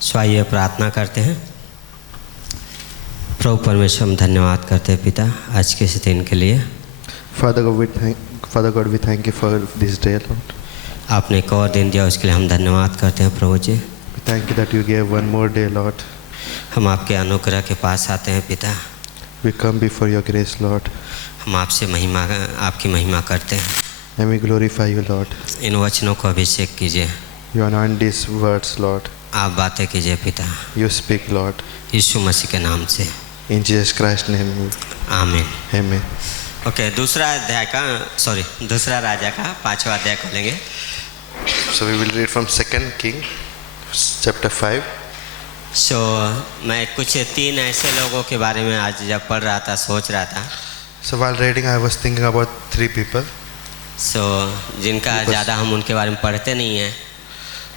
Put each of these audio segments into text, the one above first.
सो आइए प्रार्थना करते हैं। प्रभु परमेश्वर हम धन्यवाद करते हैं पिता आज के इस दिन के लिए। Father God, we thank you for this day, Lord. आपने एक और दिन दिया उसके लिए हम धन्यवाद करते हैं प्रभु जी। We thank you that you gave one more day, Lord. हम आपके अनुग्रह के पास आते हैं पिता। We come before your grace, Lord. हम आपसे आपकी महिमा करते हैं। And we glorify you, Lord. इन वचनों को अभिषेक कीजिए। You anoint these words, Lord. आप बातें कीजिए पिता। You speak, Lord. यीशु मसीह के नाम से In Jesus Christ's name. आमीन। Amen. ओके, दूसरा राजा का 5वां अध्याय खोलेंगे। So we will read from 2 King, chapter 5. सो मैं कुछ 3 ऐसे लोगों के बारे में आज जब पढ़ रहा था सोच रहा था। So while reading, I was thinking about 3 people. सो जिनका ज़्यादा हम उनके बारे में पढ़ते नहीं हैं,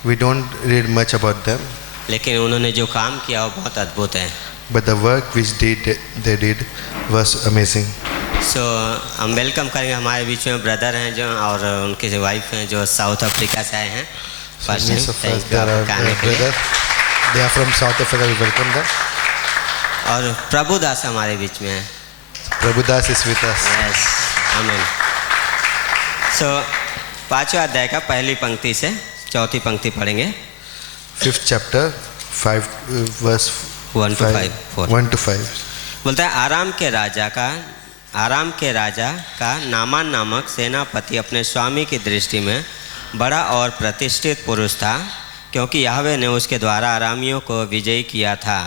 We don't read much about them, लेकिन उन्होंने जो काम किया वो बहुत अद्भुत है। but the work which they did was amazing. सो हम वेलकम करेंगे, हमारे बीच में ब्रदर हैं जो और उनके जो वाइफ हैं जो साउथ अफ्रीका से आए हैं। So most of us, there are brother. They are from South Africa. We welcome them. और प्रभु दास हमारे बीच में है। Prabhu Das is with us. Yes, आमीन। सो 5वां अध्याय का पहली पंक्ति से 4थी पंक्ति पढ़ेंगे। 5th chapter, 5 verse 1 to 5, 1 to 5. बोलता है आराम के राजा का नामान नामक सेनापति अपने स्वामी की दृष्टि में बड़ा और प्रतिष्ठित पुरुष था, क्योंकि याहवे ने उसके द्वारा आरामियों को विजयी किया था।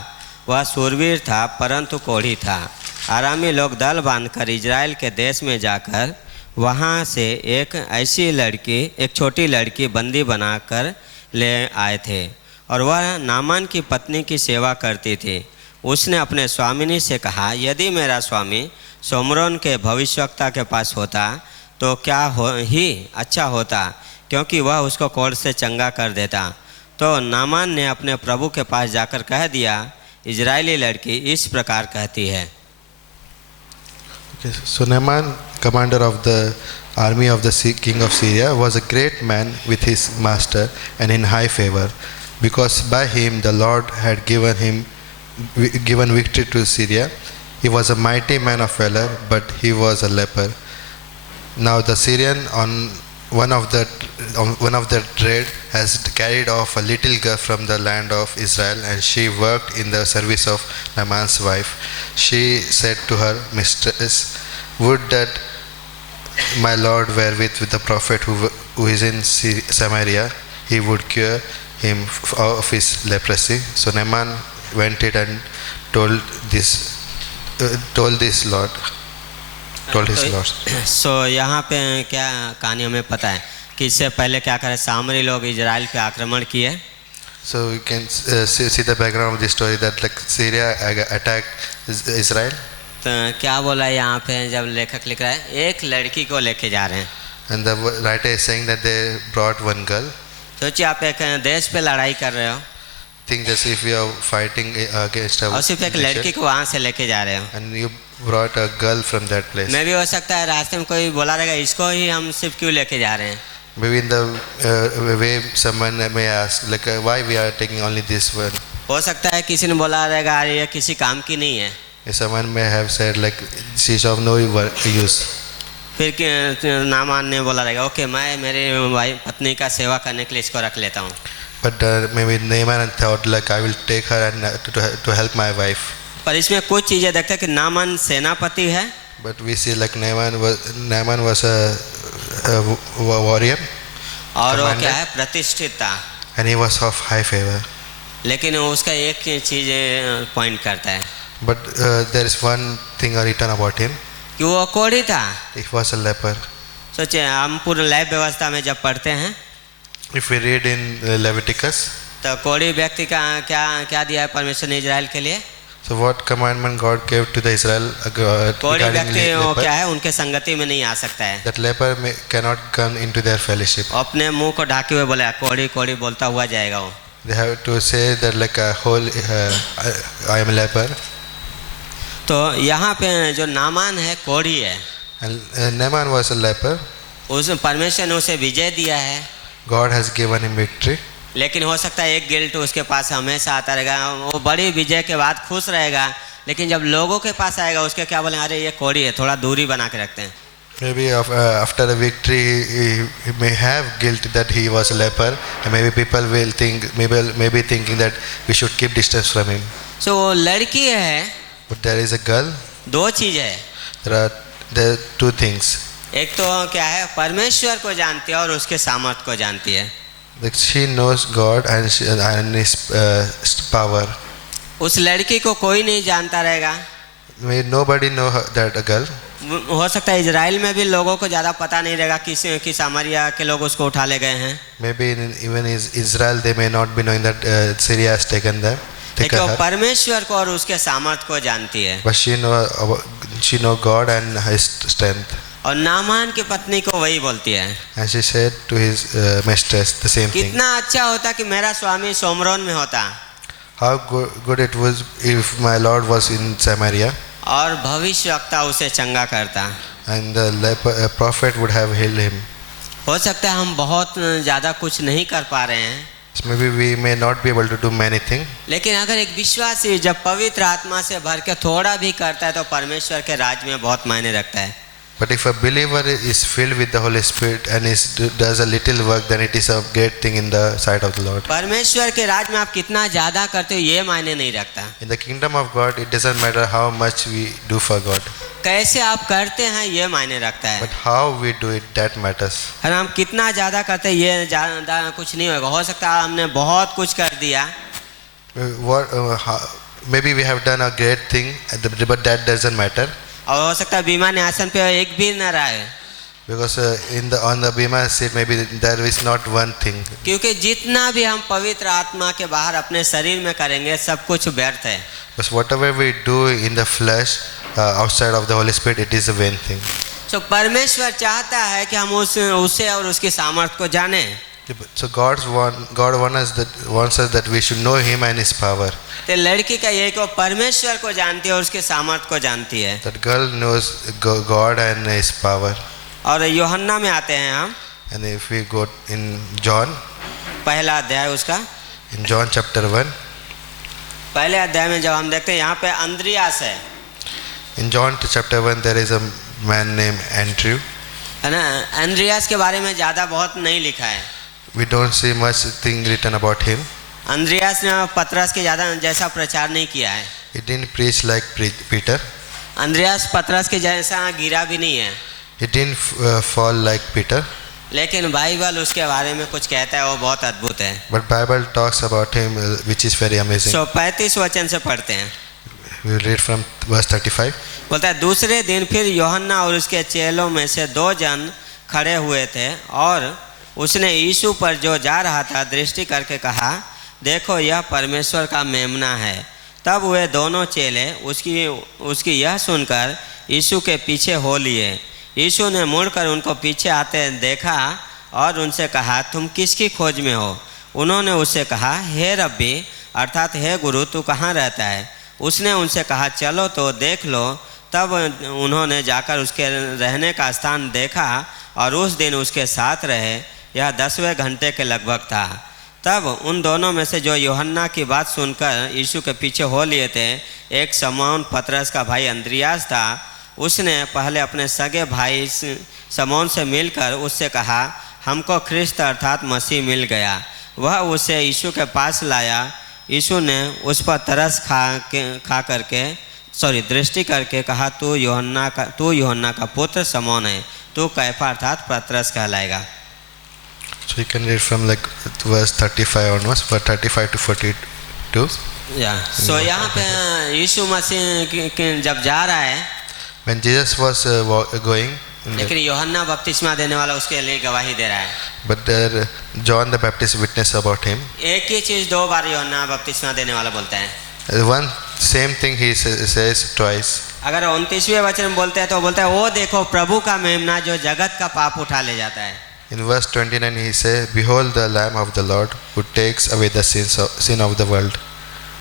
वह शूरवीर था परंतु कोढ़ी था। आरामी लोग दल बांधकर इजराइल के देश में जाकर वहाँ से एक छोटी लड़की बंदी बनाकर ले आए थे, और वह नामान की पत्नी की सेवा करती थी। उसने अपने स्वामिनी से कहा, यदि मेरा स्वामी सोमरोन के भविष्यवक्ता के पास होता तो क्या ही अच्छा होता, क्योंकि वह उसको कोढ़ से चंगा कर देता। तो नामान ने अपने प्रभु के पास जाकर कह दिया, इजरायली लड़की इस प्रकार कहती है। Okay, so Naaman, commander of the army of the king of Syria, was a great man with his master and in high favor, because by him the Lord had given victory to Syria. He was a mighty man of valor, but he was a leper. Now the Syrian on one of the trade has carried off a little girl from the land of Israel, and she worked in the service of Naaman's wife. She said to her mistress, would that my Lord were with the prophet who is in Samaria, he would cure him of his leprosy. So Naaman went it and told his Lord. सो यहाँ पे क्या कहानी हमें पता है कि इससे पहले क्या करे, सामरी लोग इजराइल पे आक्रमण किए। So you can see the background of the story that like Syria attacked Israel. तो क्या बोला यहाँ पे जब लेखक लिख रहा है, एक लड़की को लेके जा रहे हैं। And the writer is saying that they brought one girl. सोचिए आप एक देश पे लड़ाई कर रहे हो, Think that if you are fighting against a और सिर्फ एक लड़की को वहाँ से लेके जा रहे हो, and you brought a girl from that place. मैं भी हो सकता है रास्ते में कोई बोला रहेगा, इसको ही हम सिर्फ क्यों लेके जा रहे हैं। Maybe in the way someone may ask like why we are taking only this one. हो सकता है किसी ने बोला रहेगा अरे ये किसी काम की नहीं है। Someone may have said like she is of no use. फिर नामान ने बोला रहेगा, ओके मैं मेरे पत्नी का सेवा करने के लिए इसको रख लेता हूँ। But maybe Naaman thought like I will take her and to help my wife. पर इसमें कुछ चीजें देखते हैं कि नामान सेनापति है, But we see like Naaman was a warrior, और वो क्या है, प्रतिष्ठित था, and he was of high favor. लेकिन उसका एक चीज पॉइंट करता है, But there is one thing written about him. कि वो कोढ़ी था। He was a leper. सोचिए हम पूर्ण लैब व्यवस्था में जब पढ़ते हैं, If we read in Leviticus, तो कोढ़ी व्यक्ति का क्या दिया है परमेश्वर ने इजराइल के लिए। so what commandment God gave to the Israel कोढ़ी regarding व्यक्ति वो leper? क्या है, उनके संगति में नहीं आ सकता है। That leper cannot come into their fellowship. अपने मुंह को ढाके हुए बोले कोढ़ी कोढ़ी बोलता हुआ जाएगा वो। They have to say that like a whole I am a leper. तो यहाँ पे जो नामान है कोढ़ी है, And Naaman was a leper. उस परमेश्वर ने उसे विजय दिया है। God has given him victory. लेकिन हो सकता है एक गिल्ट उसके पास हमेशा आता रहेगा, वो बड़ी विजय के बाद खुश रहेगा, लेकिन जब लोगों के पास आएगा उसके क्या बोले, अरे ये कोड़ी है, थोड़ा दूरी बना के रखते हैं. Maybe after a victory, he may have guilt that he was a leper, and maybe people will think, maybe thinking that we should keep distance from him. So वो लड़की है, But there is a girl. दो चीज है. There are two things. एक तो क्या है, परमेश्वर को जानती है और उसके सामर्थ को जानती है. Like she knows God and His power. उस लड़की को कोई नहीं जानता रहेगा. May nobody know that a girl. हो सकता है इजराइल में भी लोगों को ज़्यादा पता नहीं रहेगा कि सामरिया के लोग उसको उठा ले गए हैं. Maybe even in Israel they may not be knowing that Syria has taken them. लेकिन वो परमेश्वर को और उसके सामर्थ को जानती है. But she know God and His strength. और नामान की पत्नी को वही बोलती है. And she said to his mistress the same thing. कितना अच्छा होता कि मेरा स्वामी सोमरोन में होता. How good it was if my Lord was in Samaria. और भविष्यवक्ता उसे चंगा करता. And the prophet would have healed him. हो सकता है हम बहुत ज़्यादा कुछ नहीं कर पा रहे हैं. So maybe we may not be able to do many things. लेकिन अगर एक विश्वासी जब पवित्र आत्मा से भर के थोड़ा भी करता है तो परमेश्वर के राज में बहुत मायने रखता है. But if a believer is filled with the Holy Spirit and does a little work, then it is a great thing in the sight of the Lord. परमेश्वर के राज में आप कितना ज़्यादा करते हो ये मायने नहीं रखता. In the kingdom of God, it doesn't matter how much we do for God. कैसे आप करते हैं ये मायने रखता है. But how we do it, that matters. और हम कितना ज़्यादा करते हैं ये ज़्यादा कुछ नहीं होगा. हो सकता है हमने बहुत कुछ कर दिया. Maybe we have done a great thing, but that doesn't matter. और हो सकता है बीमा न्यासन पे एक भी न रहा है. Because on the bima seat maybe there is not one thing. क्योंकि जितना भी हम पवित्र आत्मा के बाहर अपने शरीर में करेंगे सब कुछ व्यर्थ है. But whatever we do in the flesh outside of the Holy Spirit, it is a vain thing. So परमेश्वर चाहता है कि हम उसे और उसकी सामर्थ को जाने. So God wants us that we should know Him and His power. तो लड़की का ये कि परमेश्वर को जानती है और उसके सामर्थ को जानती है. That girl knows God and His power. और यूहन्ना में आते हैं हम. And if we go in John, पहला अध्याय उसका. in John chapter 1. पहले अध्याय में जब हम देखते हैं यहाँ पे अंद्रियास है. In John chapter 1 there is a man named Andrew. है ना. अंद्रियास के बारे में ज़्यादा बहुत नहीं लिखा है. We don't see much thing written about him. Andreas ने पतरस के ज़्यादा जैसा प्रचार नहीं किया है. He didn't preach like Peter. Andreas पतरस के जैसा गिरा भी नहीं है. He didn't fall like Peter. लेकिन बाइबल उसके बारे में कुछ कहता है वो बहुत अद्भुत है. But Bible talks about him which is very amazing. 35 वचन से पढ़ते हैं. We will read from verse 35. बोलता है दूसरे दिन फिर यूहन्ना और उसके चेलों में से 2 जन खड़े हुए थे और उसने यीशु पर जो जा रहा था दृष्टि करके कहा, देखो यह परमेश्वर का मेमना है. तब वे दोनों चेले उसकी यह सुनकर यीशु के पीछे हो लिए. यीशु ने मुड़कर उनको पीछे आते देखा और उनसे कहा, तुम किसकी खोज में हो? उन्होंने उससे कहा, हे रब्बी अर्थात हे गुरु, तू कहाँ रहता है? उसने उनसे कहा, चलो तो देख लो. तब उन्होंने जाकर उसके रहने का स्थान देखा और उस दिन उसके साथ रहे. यह 10वें घंटे के लगभग था. तब उन दोनों में से जो यूहन्ना की बात सुनकर यीशु के पीछे हो लिए थे, एक शमौन पतरस का भाई अंद्रियास था. उसने पहले अपने सगे भाई शमौन से मिलकर उससे कहा, हमको ख्रिस्त अर्थात मसीह मिल गया. वह उसे यीशु के पास लाया. यीशु ने उस पर तरस दृष्टि करके कहा, तू यूहन्ना का पुत्र शमौन है, तू कैफा अर्थात पतरस कहलाएगा. So you can read from like verse 35 onwards, verse 35 to 42. So यहाँ पे यीशु मसीह जब जा रहा है, when Jesus was going, लेकिन यूहन्ना बपतिस्मा देने वाला उसके लिए गवाही दे रहा है. but there John the Baptist witnessed about him. एक ही चीज 2 बार यूहन्ना बपतिस्मा देने वाला बोलता है. One same thing he says twice. अगर 29वें वचन में बोलते हैं तो बोलता है, वो देखो प्रभु का मेमना जो जगत का पाप उठा ले जाता है. In verse 29 he says, behold the Lamb of the Lord who takes away the sin of the world.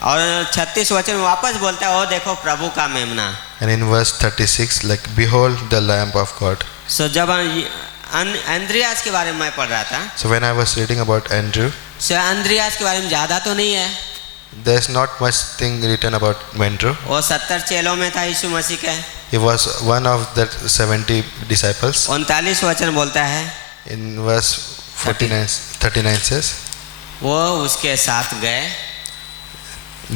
और 36 वचन में वापस बोलता है, वो देखो प्रभु का मेमना. And in verse 36 like behold the Lamb of God. So जब अंद्रियास के बारे में मैं पढ़ रहा था, So when I was reading about Andrew, so Andreas के बारे में ज़्यादा तो नहीं है, There's not much thing written about Andrew. वो 70 चेलों में था यीशु मसीह के। He was one of the 70 disciples. 39 वचन बोलता है, In verse 39 says, वो उसके साथ गए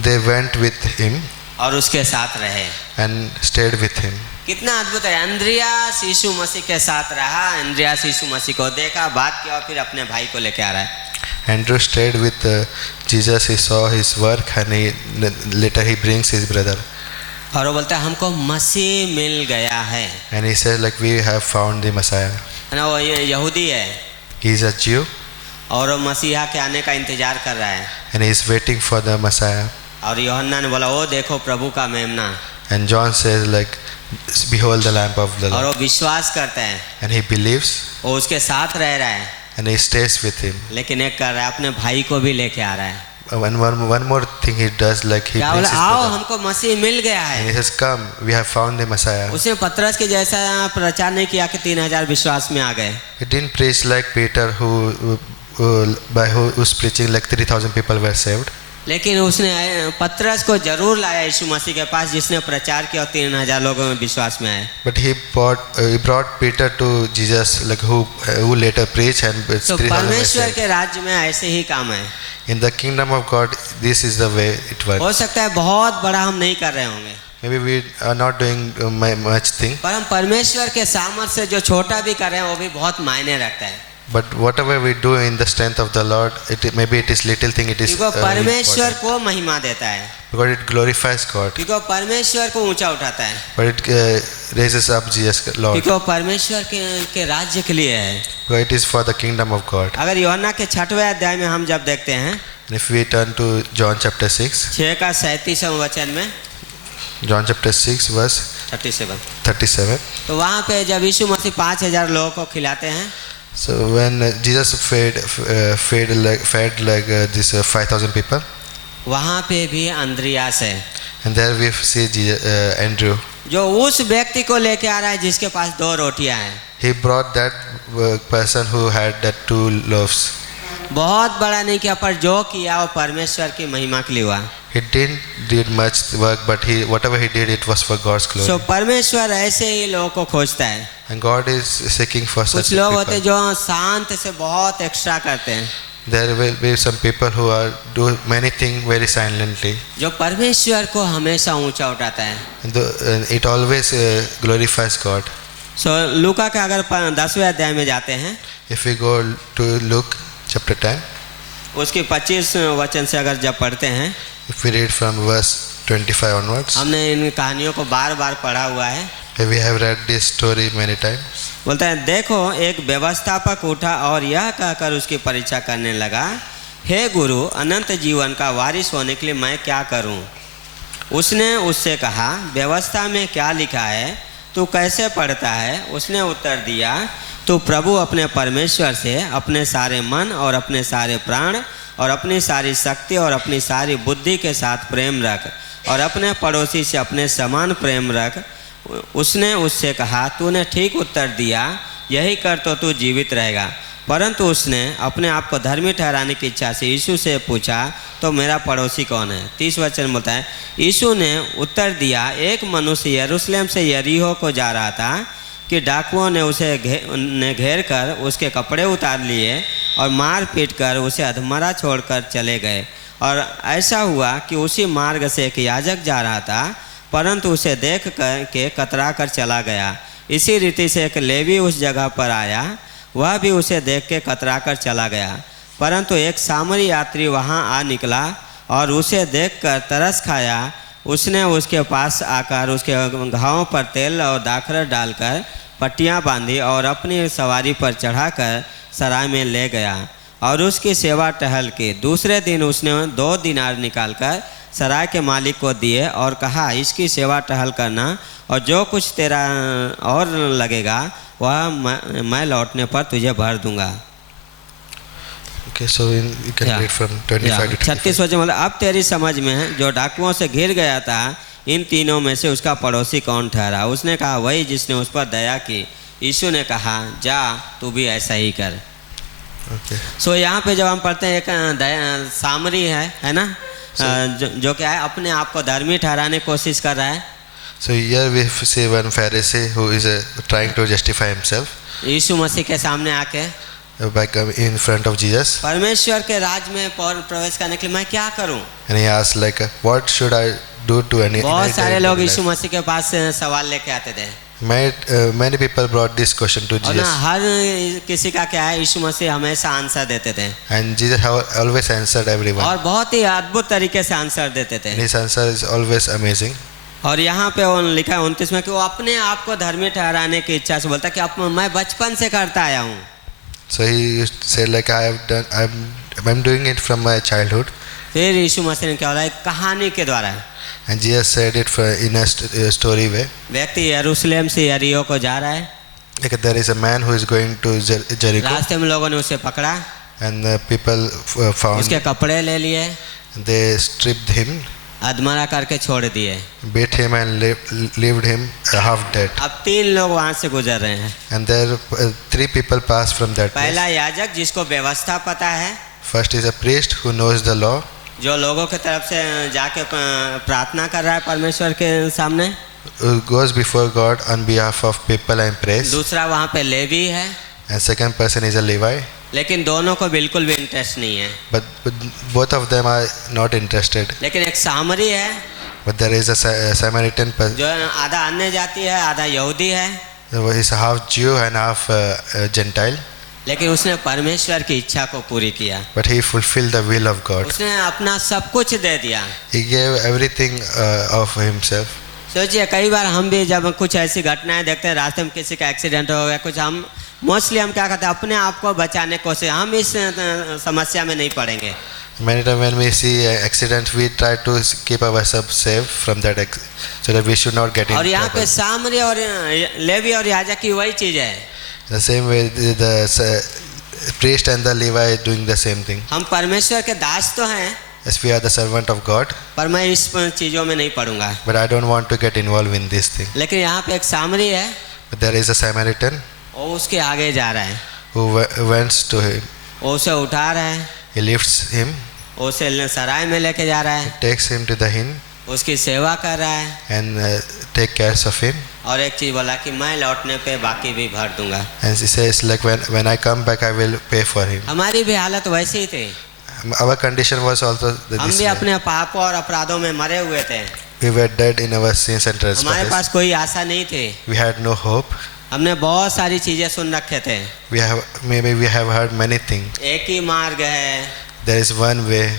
they went with him और उसके साथ रहे। and stayed with him. कितना अद्भुत है, अंद्रियास यीशु मसीह के साथ रहा, अंद्रियास यीशु मसीह को देखा, बात किया और फिर अपने भाई को लेके आ रहा है। Andrew stayed with Jesus. He saw his work and later he brings his brother. और वो बोलता है हमको मसीह मिल गया है। And he says like we have found the Messiah. है ना, वो यहूदी है He is a Jew और वो मसीहा के आने का इंतजार कर रहा है। and he is waiting for the Messiah. और यूहन्ना ने बोला ओ देखो प्रभु का मेमना, And John says like behold the lamb of the और Lord. वो विश्वास करते हैं, And he believes वो उसके साथ रह रहा है, and he stays with him. लेकिन एक कर रहा है अपने भाई को भी लेके आ रहा है। One more thing he does, like he क्या brings बोला his आओ brother. हमको मसीह मिल गया And he है। says come, we have found the Messiah. उसने पतरस के जैसा प्रचार नहीं किया कि 3000 विश्वास में आ गए, He didn't preach like Peter who's preaching like 3,000 people were saved. लेकिन उसने पतरस को जरूर लाया यीशु मसीह के पास, जिसने प्रचार किया और 3000 लोगों में विश्वास में आए। But he brought Peter to Jesus, like who later preached and तो 3,000 were परमेश्वर saved. के राज्य में ऐसे ही काम है। In the kingdom of God, this is the way it works. हो सकता है बहुत बड़ा हम नहीं कर रहे होंगे, Maybe we are not doing much thing, पर हम परमेश्वर के सामर्थ्य से जो छोटा भी कर रहे हैं वो भी बहुत मायने रखता है। but whatever we do in the strength of the Lord, maybe it is little thing, it is क्योंकि परमेश्वर important. को महिमा देता है, Because it glorifies God, क्योंकि परमेश्वर को ऊंचा उठाता है, but it raises up Jesus Lord. क्योंकि परमेश्वर के राज्य के लिए है। Because it is for the kingdom of God. अगर यूहन्ना के 6वें अध्याय में हम जब देखते हैं And if we turn to John chapter 6, 6 का 37वां वचन में John chapter 6 verse 37. तो वहाँ पे जब यीशु मसीह 5000 लोगों को खिलाते हैं, So when Jesus fed like this 5,000 people, वहाँ पे भी अंद्रियास है and there we see Andrew. जो उस व्यक्ति को लेके आ रहा है जिसके पास 2 रोटियां हैं। He brought that person who had that 2 loaves. बहुत बड़ा नहीं किया, पर जो किया वो परमेश्वर की महिमा के लिए हुआ। He didn't did much work, but whatever he did, it was for God's glory. सो परमेश्वर ऐसे ही लोगों को खोजता है। And God is seeking for such कुछ लोग होते हैं people. जो शांत से बहुत एक्स्ट्रा करते हैं, There will be some people who are do many things very silently. जो परमेश्वर को हमेशा ऊंचा उठाता है। And it always glorifies God. सो लूका का अगर 10वें अध्याय में जाते हैं, If we go to Luke chapter 10, उसके 25 वचन से अगर जब पढ़ते हैं, if we read from verse 25 onwards, हमने इन कहानियों को बार बार पढ़ा हुआ है। we have read this story many times. बोलता है देखो एक व्यवस्थापक उठा और यह कहकर उसकी परीक्षा करने लगा, हे गुरु अनंत जीवन का वारिस होने के लिए मैं क्या करूं? उसने उससे कहा व्यवस्था में क्या लिखा है, तू कैसे पढ़ता है? उसने उत्तर दिया, तू प्रभु अपने परमेश्वर से अपने सारे मन और अपने सारे प्राण और अपनी सारी शक्ति और अपनी सारी बुद्धि के साथ प्रेम रख और अपने पड़ोसी से अपने समान प्रेम रख। उसने उससे कहा तूने ठीक उत्तर दिया, यही कर तो तू जीवित रहेगा। परंतु उसने अपने आप को धर्मी ठहराने की इच्छा से यीशु से पूछा तो मेरा पड़ोसी कौन है? 30 वचन बोलता है यीशु ने उत्तर दिया, एक मनुष्य यरूशलेम से यरीहो को जा रहा था कि डाकुओं ने उसे घेर कर उसके कपड़े उतार लिए और मार पीट कर उसे अधमरा छोड़कर चले गए। और ऐसा हुआ कि उसी मार्ग से एक याजक जा रहा था, परंतु उसे देख कर के कतरा कर चला गया। इसी रीति से एक लेवी उस जगह पर आया, वह भी उसे देख के कतरा कर चला गया। परंतु एक सामरी यात्री वहाँ आ निकला और उसे देखकर तरस खाया। उसने उसके पास आकर उसके घावों पर तेल और दाखरस डालकर पट्टियाँ बांधी और अपनी सवारी पर चढ़ाकर सराय में ले गया और उसकी सेवा टहल की। दूसरे दिन उसने 2 दिनार निकालकर सराय के मालिक को दिए और कहा इसकी सेवा टहल करना और जो कुछ तेरा और लगेगा वह मैं लौटने पर तुझे भर दूंगा। Okay, so you can read from 25 to 35. 36 वचन मतलब अब तेरी समझ में है, जो डाकुओं से घिर गया था इन तीनों में से उसका पड़ोसी कौन ठहरा? उसने कहा वही जिसने उस पर दया की। यीशु ने कहा जा तू भी ऐसा ही कर। Okay. सो यहाँ पे जब हम पढ़ते हैं एक सामरी है ना, जो क्या है अपने आप को धर्मी ठहराने की कोशिश कर रहा है. So here we see one Pharisee who is trying to justify himself यीशु मसीह के सामने आके by coming in front of Jesus, परमेश्वर के राज में प्रवेश करने के लिए मैं क्या करूं. and he asked like, what should I do to any? बहुत सारे लोग यीशु मसीह के पास सवाल लेके आते थे. Many people brought this question to और ना Jesus, हर किसी का क्या है, यीशु मसीह हमेशा आंसर देते थे and Jesus always answered everyone. और बहुत ही अद्भुत तरीके से आंसर देते थे. And his answer is always amazing. और यहाँ पे लिखा है 29 में कि वो अपने आप को धर्मी ठहराने की इच्छा से बोलता है कि मैं बचपन से करता आया हूँ. So he said like, I'm doing it from my childhood. फिर यीशु मसीह ने क्या बोला, एक कहानी के द्वारा. And Jesus said it in a story way. व्यक्ति यरूशलेम से यरीहो को जा रहा है. Like there is a man who is going to Jericho, रास्ते में लोगों ने उसे पकड़ा, and the people found, उसके कपड़े ले लिए, they stripped him, अधमरा करके छोड़ दिए. beat him and left him half dead. अब 3 लोग वहाँ से गुजर रहे हैं. And there 3 people passed from that place. पहला याजक जिसको व्यवस्था पता है, First is a priest who knows the law, जो लोगों की तरफ से जाके प्रार्थना कर रहा है परमेश्वर के सामने. who goes before God on behalf of people and prays. दूसरा वहाँ पे लेवी है, And second person is a Levi. लेकिन दोनों को बिल्कुल भी इंटरेस्ट नहीं है. But both of them are not interested. लेकिन एक सामरी है But there is a Samaritan person. जो आधा अन्य जाति है, आधा यहूदी है, He is half Jew and half Gentile. लेकिन उसने परमेश्वर की इच्छा को पूरी किया. But he fulfilled the will of God. उसने अपना सब कुछ दे दिया. He gave everything of himself. सोचिए कई बार हम भी जब कुछ ऐसी घटनाएं देखते हैं, रास्ते में किसी का एक्सीडेंट हो गया कुछ, हम मोस्टली हम क्या करते हैं, अपने आप को बचाने की कोशिश, हम इस समस्या में नहीं पड़ेंगे. Many times when we see an accident, we try to keep ourselves safe from that, so that we should not get और in यहाँ पे trouble. सामरी और लेवी और याजक की वही चीज है. The same way the priest and the Levi are doing the same thing. हम परमेश्वर के दास तो हैं, Yes, we are the servant of God, पर मैं इस चीजों में नहीं पड़ूंगा. but I don't want to get involved in this thing. लेकिन यहाँ पे एक सामरी है, But there is a Samaritan वो उसके आगे जा रहा है, who went to him. वो उसे उठा रहा है, He lifts him, वो उसे सराय में लेके जा रहा है, takes him to the inn, उसकी सेवा कर रहा है. and take care of him. और एक चीज बोला कि मैं लौटने पे बाकी भी भर दूंगा. And he says like, when I come back, I will pay for him. हमारी भी हालत वैसी ही थी. Our condition was also हम this भी way. अपने पापों और अपराधों में मरे हुए थे. We were dead in our sins and हमारे trespasses. पास कोई आशा नहीं थी. We had no hope. हमने बहुत सारी चीजें सुन रखे थे. Maybe we have heard many things. एक ही मार्ग है, There is one way.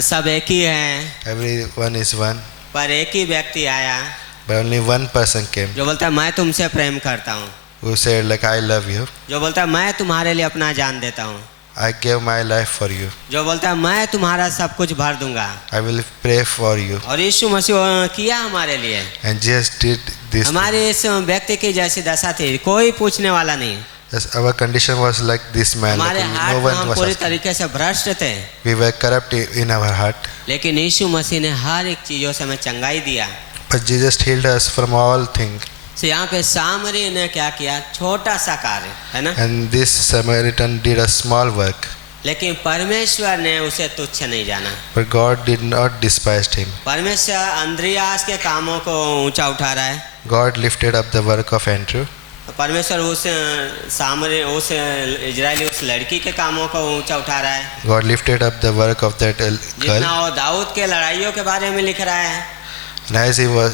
सब एक ही है, Everyone is one. पर एक ही व्यक्ति आया But only one person came जो बोलता है मैं तुमसे प्रेम करता हूँ, who said like, I love you. जो बोलता है मैं तुम्हारे लिए अपना जान देता हूँ, I gave my life for you. जो बोलता है मैं तुम्हारा सब कुछ भर दूंगा. I will pray for you. और यीशु मसीह किया हमारे लिए. And Jesus did this. हमारे इस व्यक्ति की जैसी दशा थी, कोई पूछने वाला नहीं. Yes, our condition was like this man. हमारे Like, हाथ no में one हम was पूरी asking. तरीके से भ्रष्ट थे, We were corrupt in our heart. लेकिन यीशु मसीह ने हर एक चीजों से हमें चंगाई दिया. But Jesus healed us from all things. तो यहाँ पे सामरी ने क्या किया, छोटा सा कार्य है ना, And this Samaritan did a small work. लेकिन परमेश्वर ने उसे तुच्छ नहीं जाना. But God did not despise him. परमेश्वर अंद्रियास के कामों को ऊंचा उठा रहा है. God lifted up the work of Andrew. परमेश्वर उस इजरायली उस लड़की के कामों को ऊंचा उठा रहा है. God lifted up the work of that girl. जितना वो दाऊद के लड़ाइयों के बारे में लिख रहा है, And as he was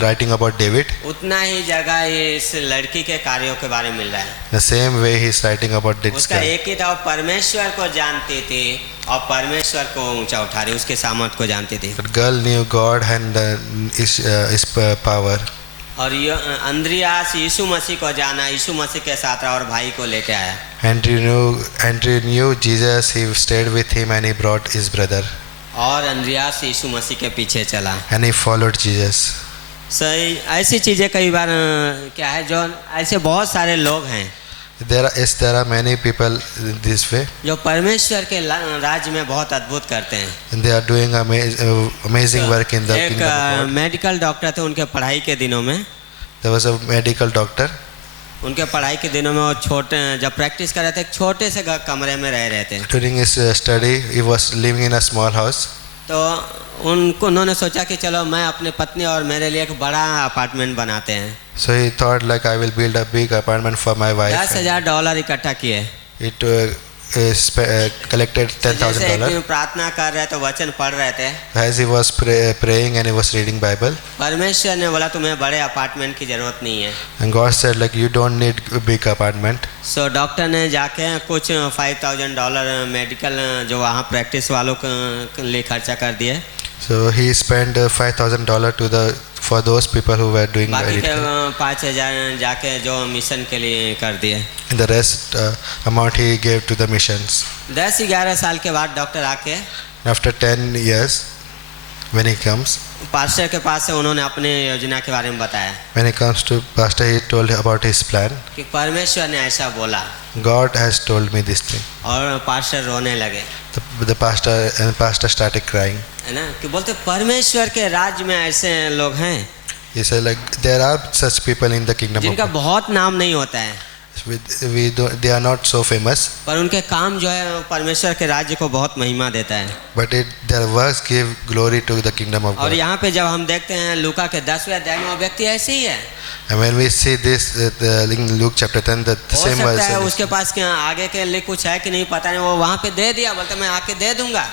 writing about David, उतना ही जगह ये इस लड़की के कार्यों के बारे में मिल रहा है. the same way he's writing about this उसका girl. एक ही था, वो परमेश्वर को जानती थी और परमेश्वर को ऊंचा उठा रही, उसके सामर्थ को जानती थी. That girl knew God and his power. और ये अंद्रियास यीशु मसीह को जाना, यीशु मसीह के साथ रहा और भाई को लेके आया. Andrew knew Jesus. He stayed with him and he brought his brother. और अंद्रियास यीशु मसीह के पीछे चला. And he followed Jesus. सही ऐसी चीज़ें कई बार क्या है, जो ऐसे बहुत सारे लोग हैं There are many people this way. जो परमेश्वर के राज्य में बहुत अद्भुत करते हैं. And they are doing amazing work in the एक kingdom of God. Medical doctor थे, उनके पढ़ाई के दिनों में There was a medical doctor. उनके पढ़ाई के दिनों में वो छोटे जब प्रैक्टिस कर रहे थे एक छोटे से कमरे में रह रहे थे। During his study, he was living in a small house. तो उन्होंने सोचा कि चलो मैं अपनी पत्नी और मेरे लिए एक बड़ा अपार्टमेंट बनाते हैं। So he thought like I will build a big apartment for my wife. $10,000 इकट्ठा किए। It collected जैसे एक $10,000. दिन प्रार्थना कर रहे तो वचन पढ़ रहे थे। As he was praying and he was reading Bible, परमेश्वर ने बोला तुम्हें बड़े अपार्टमेंट की जरूरत नहीं है। and God said like you don't need a big apartment. So doctor ने जाके कुछ $5,000 मेडिकल जो वहाँ प्रैक्टिस वालों के लिए खर्चा कर दिए। So he spent $5,000 for those people who were doing बाकी के medical. 5,000 जाके जो मिशन के लिए कर दिए। And the rest amount he gave to the missions. 10-11 साल के बाद डॉक्टर आके After 10 years, when he comes, pastor के पास से उन्होंने अपने योजना के बारे में बताया when he comes to pastor, he told about his plan. कि परमेश्वर ने ऐसा बोला God has told me this thing. और पास्टर रोने लगे, The pastor started crying. है ना, कि बोलते परमेश्वर के राज्य में ऐसे लोग हैं He said like there are such people in the kingdom of जिनका God. बहुत नाम नहीं होता है They are not so famous, पर उनके काम जो है परमेश्वर के राज्य को बहुत महिमा देता है। but their works give glory to the kingdom of और God. यहाँ पे जब हम देखते हैं लूका के 10वें अध्याय में वो व्यक्ति ऐसे ही है। And when we see this in Luke chapter 10, the हो same सकता है verse, उसके पास क्या आगे के लिए कुछ है कि नहीं पता नहीं, वो वहाँ पे दे दिया, बोलते मैं आके दे दूंगा।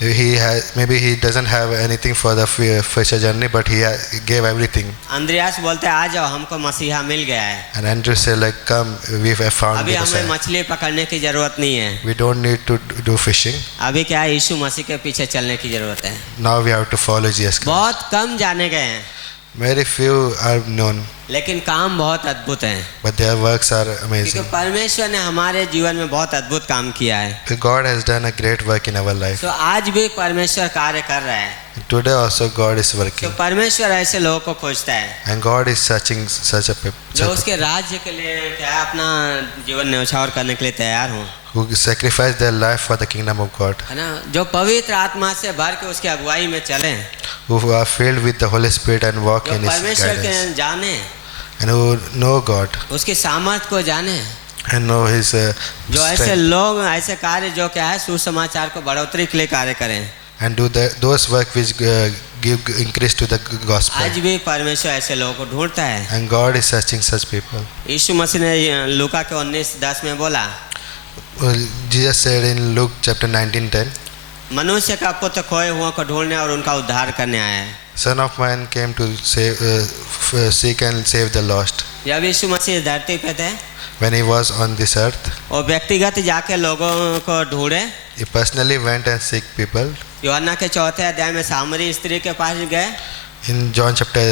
maybe he doesn't have anything for the future journey, but he gave everything. अंद्रयास बोलते आ जाओ हमको मसीहा मिल गया है, And Andrew said like, come, we have found अभी the हमें Messiah. मछली पकड़ने की जरूरत नहीं है, We don't need to do fishing. अभी क्या है यीशु मसीह के पीछे चलने की जरूरत है। Now we have to follow Jesus Christ. बहुत कम जाने गए हैं Very few are known, लेकिन काम बहुत अद्भुत है, but their works are क्योंकि amazing. परमेश्वर ने हमारे जीवन में बहुत अद्भुत काम किया है। God has done a great work in our life. तो आज भी परमेश्वर कार्य कर रहा है। Today also God is तो working. परमेश्वर ऐसे लोगों को खोजता है And God is searching such a people जो उसके राज्य के लिए क्या है, अपना जीवन न्यौछावर करने के लिए तैयार हो, who sacrifice their life for the kingdom of God, है ना, जो पवित्र आत्मा से भर के उसकी अगुवाई में चले, who are filled with the Holy Spirit and walk जो in His परमेश्वर guidance, के जाने, and who know God उसकी सामर्थ को जाने, and know His जो ऐसे strength, लोग ऐसे कार्य जो क्या है सुसमाचार को बढ़ोतरी के लिए कार्य करें। and do those work which give increase to the gospel. आज भी परमेश्वर ऐसे लोगों को ढूंढता है। And God is searching such people. यीशु मसीह ने लूका के 19:10 में बोला, Jesus said in Luke chapter 19:10, मनुष्य का पुत्र खोए हुओं को ढूंढने और उनका उद्धार करने आया है। Son of Man came to seek and save the lost. जब यीशु मसीह धरती पे थे When he was on this earth, वो व्यक्तिगत जाके लोगों को ढूंढे। he personally went and seek people. यूहन्ना के 4थे अध्याय में सामरी स्त्री के पास गए। In John chapter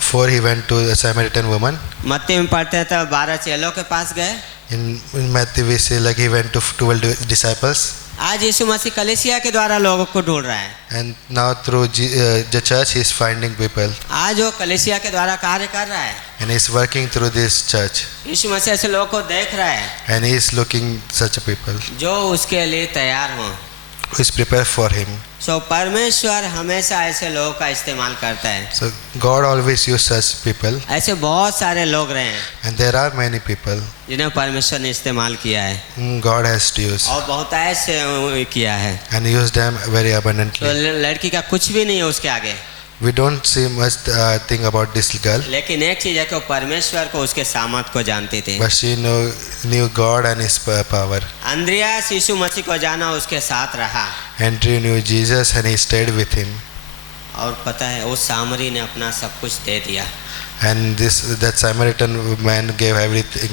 4, he went to a Samaritan woman. मत्ती में पढ़ते हैं तो 12 चेलों के पास गए। In Matthew we say like he went to 12 disciples. आज यीशु मसीह कलीसिया के द्वारा लोगों को ढूंढ रहा है। And now through the church he is finding people. आज वो कलीसिया के द्वारा कार्य कर रहा है। And he is working through this church. यीशु मसीह ऐसे लोगों को देख रहा है And he is looking such a people जो उसके लिए तैयार हों। who is prepared for him. सो परमेश्वर हमेशा ऐसे लोगों का इस्तेमाल करता है। So God always uses such people. ऐसे बहुत सारे लोग रहे हैं And there are many people जिन्हें परमेश्वर ने इस्तेमाल किया है whom God has used और बहुत ऐसे किया है। and used them very तो abundantly. लड़की का कुछ भी नहीं है उसके आगे, We don't see much thing about this girl, लेकिन एक चीज है कि वो परमेश्वर को उसके सामर्थ को जानती थी। but she knew God and His power. अंद्रयास यीशु मसीह को जाना उसके साथ रहा Andrew knew Jesus and he stayed with him. और पता है उस सामरी ने अपना सब कुछ दे दिया And that Samaritan man gave everything.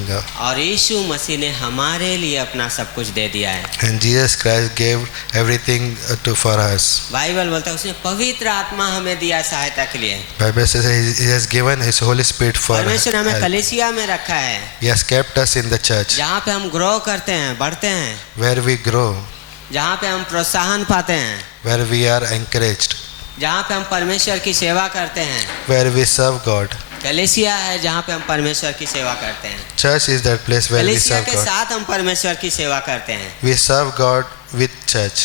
और यीशु मसीह ने हमारे लिए अपना सब कुछ दे दिया है। And Jesus Christ gave everything for us. Bible बोलता है उसने पवित्र आत्मा हमें दिया सहायता के लिए। Bible says He has given His Holy Spirit for परमेश्वर ने हमें help. कलीसिया में रखा है He has kept us in the church जहाँ पे हम ग्रो करते हैं, बढ़ते हैं, where we grow, जहाँ पे हम प्रोत्साहन पाते हैं, where we are encouraged, जहाँ पे हम परमेश्वर की सेवा करते हैं। where we serve God. कलीसिया है जहाँ पे हम परमेश्वर की सेवा करते हैं। Church is that place where we कलीसिया serve के God. साथ हम परमेश्वर की सेवा करते हैं। We serve God with church.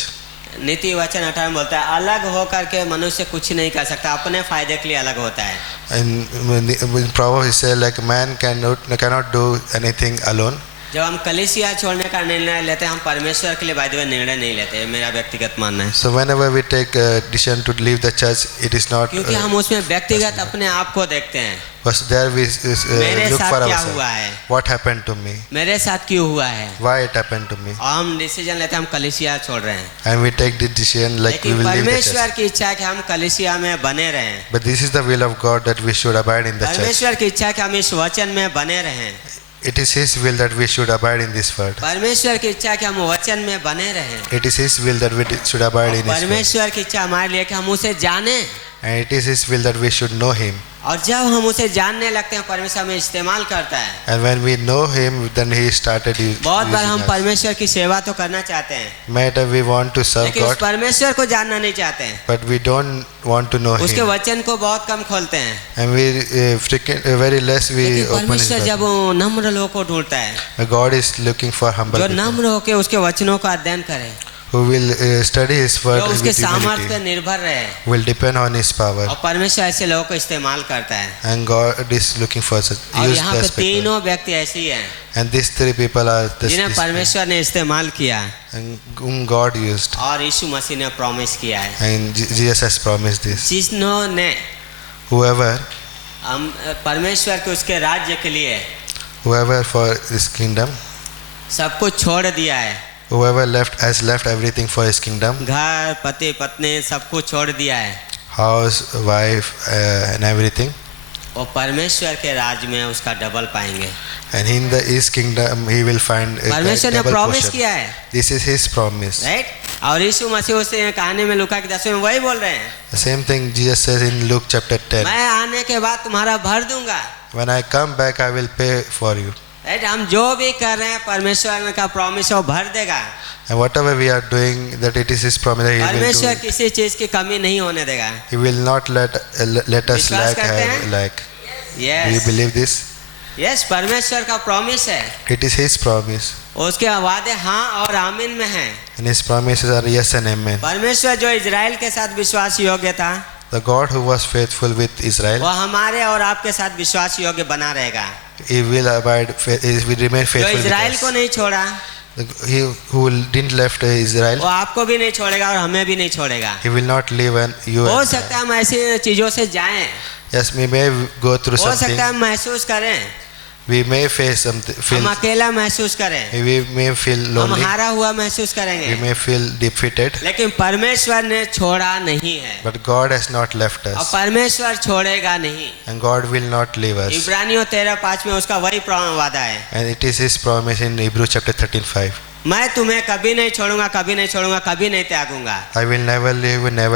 नीति वचन 18 में बोलता है अलग होकर के मनुष्य कुछ नहीं कर सकता, अपने फायदे के लिए अलग होता है। And in Proverbs he said like man cannot do anything alone. जब हम कलीसिया छोड़ने का निर्णय लेते हैं हम परमेश्वर के लिए बाय द वे निर्णय नहीं लेते, ये मेरा व्यक्तिगत मानना है। So whenever we take a decision to leave the church, it is not. क्योंकि हम उसमें व्यक्तिगत अपने आप को देखते हैं। But there we मेरे look साथ for क्या ourselves. हुआ है? What happened to me? मेरे साथ क्यों हुआ है? Why it happened to me? और हम डिसीजन लेते हैं हम कलीसिया छोड़ रहे हैं। And we take the decision like we लेकिन will leave the परमेश्वर church. की इच्छा है कि हम कलीसिया में बने रहें। But this is the will of God that we should abide in the church. परमेश्वर की इच्छा है कि हम इस वचन में बने रहें। It is His will that we should abide in this word. परमेश्वर की इच्छा है कि हम वचन में बने रहें। It is His will that we should abide in His word. परमेश्वर की इच्छा हमारे लिए कि हम उसे जानें। And it is His will that we should know Him. और जब हम उसे जानने लगते हैं परमेश्वर हमें इस्तेमाल करता है। And when we know Him, then He started बहुत बार हम using us. परमेश्वर की सेवा तो करना चाहते हैं, Matter we want to serve लेकिन उस God, परमेश्वर को जानना नहीं चाहते हैं। but we don't want to know उसके Him. वचन को बहुत कम खोलते हैं। And we very less we लेकिन open His परमेश्वर word. जब वो नम्र लोगों को ढूंढता है, God is looking for humble जो people नम्र होके उसके वचनों का अध्ययन करे, who will study His word जो उसके with सामर्थ्य पे humility, निर्भर रहे, will depend on His power. और परमेश्वर ऐसे लोगों को इस्तेमाल करता है। And God is looking for such और यहाँ पे useless people. तीनों व्यक्ति ऐसे ही हैं And these three people are जिन्हें परमेश्वर ने इस्तेमाल किया and whom God used. और यीशु मसीह ने प्रॉमिस किया है। And Jesus has promised this. जिन्होंने Whoever हम परमेश्वर के उसके राज्य के लिए for His kingdom, सब कुछ छोड़ दिया है, whoever has left everything for His kingdom, घर पति पत्नी सब कुछ छोड़ दिया है, house, wife, and everything, वो परमेश्वर के राज्य में उसका डबल पाएंगे। and in His kingdom He will find a परमेश्वर ने double प्रॉमिस portion. किया है, This is His promise. Right? और यीशु मसीह उसे कहानी में लूका की 10 में वही बोल रहे हैं, The same thing Jesus says in Luke chapter 10. मैं आने के बाद तुम्हारा भर दूंगा। When I come back, I will pay for you. Right? हम जो भी कर रहे हैं परमेश्वर का प्रॉमिस है वो भर देगा। And whatever we are doing, that it is His promise that He will do. परमेश्वर किसी चीज की कमी नहीं होने देगा। He will not let us विश्वास करते हैं? lack. Do you yes believe this? Yes, परमेश्वर का प्रॉमिस है, It is His promise. उसके वादे हाँ और आमीन में हैं। And His promises are yes and amen. परमेश्वर जो इजराइल के साथ विश्वास योग्य था, The God who was faithful with Israel, वो हमारे और आपके साथ विश्वास योग्य बना रहेगा। He will He will remain जो faithful with इजराइल को us. नहीं छोड़ा He who didn't left Israel, वो आपको भी नहीं छोड़ेगा और हमें भी नहीं छोड़ेगा। He will not leave you. हो And सकता है हम ऐसी चीजों से जाएं, yes, we may go through हो something. सकता है हम महसूस करें, We may face something. हम अकेला महसूस करें, We may feel हम lonely. हारा हुआ महसूस We करेंगे, may feel defeated. लेकिन परमेश्वर ने छोड़ा नहीं है But God has not left और us. परमेश्वर छोड़ेगा नहीं। And God will not leave us. इब्रानियों 13:5 में उसका वही वादा है, And it is His promise in Hebrews chapter 13:5. मैं तुम्हें कभी नहीं छोड़ूंगा, कभी नहीं छोड़ूंगा, कभी नहीं त्यागूंगा। I will never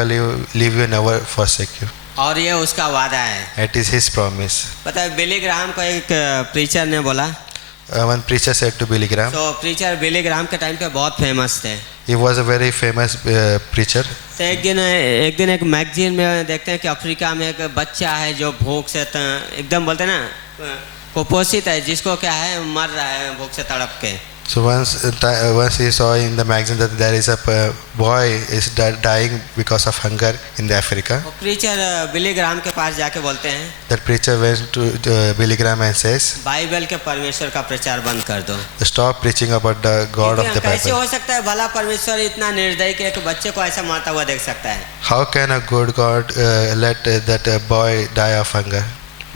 leave you, never forsake you. और ये उसका वादा है। It is His promise. पता है बिली ग्राहम को एक प्रीचर ने बोला, One preacher said to Billy Graham, तो प्रीचर बिली ग्राहम के टाइम पे बहुत फेमस थे। he was a very famous preacher. तो एक दिन एक मैगजीन में देखते हैं कि अफ्रीका में एक बच्चा है जो भूख से एकदम बोलते हैं ना कुपोषित है, जिसको क्या है मर रहा है भूख से तड़प के। So once he saw in the magazine that there is a boy is dying because of hunger in the Africa. वो प्रीचर बिली ग्राहम के पास जाके बोलते हैं, That preacher went to Billy Graham and says, Bible के परमेश्वर का प्रचार बंद कर दो। stop preaching about the God of the कैसे Bible. हो सकता है भला परमेश्वर इतना निर्दयी कि एक बच्चे को ऐसा मारता हुआ देख सकता है? How can a good God let that boy die of hunger?